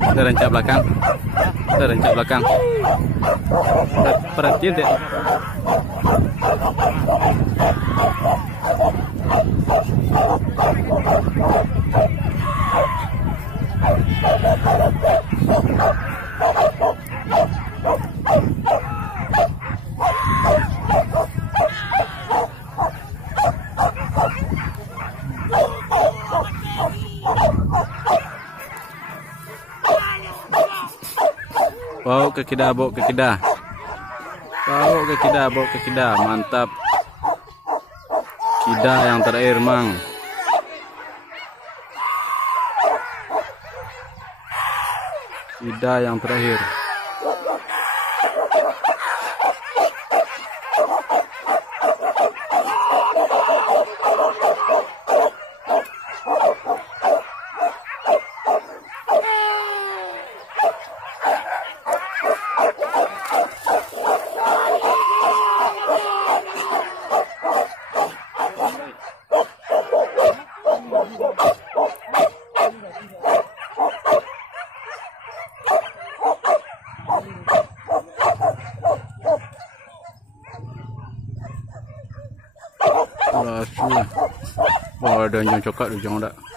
Terencap belakang. Terencap belakang. Perhatian deh. Bawa ke kidah, bawa ke kidah. Bawa ke kidah, bawa ke kidah. Mantap. Kidah yang terakhir, Mang. Kidah yang terakhir. Wah, ada yang coklat di jangan tak.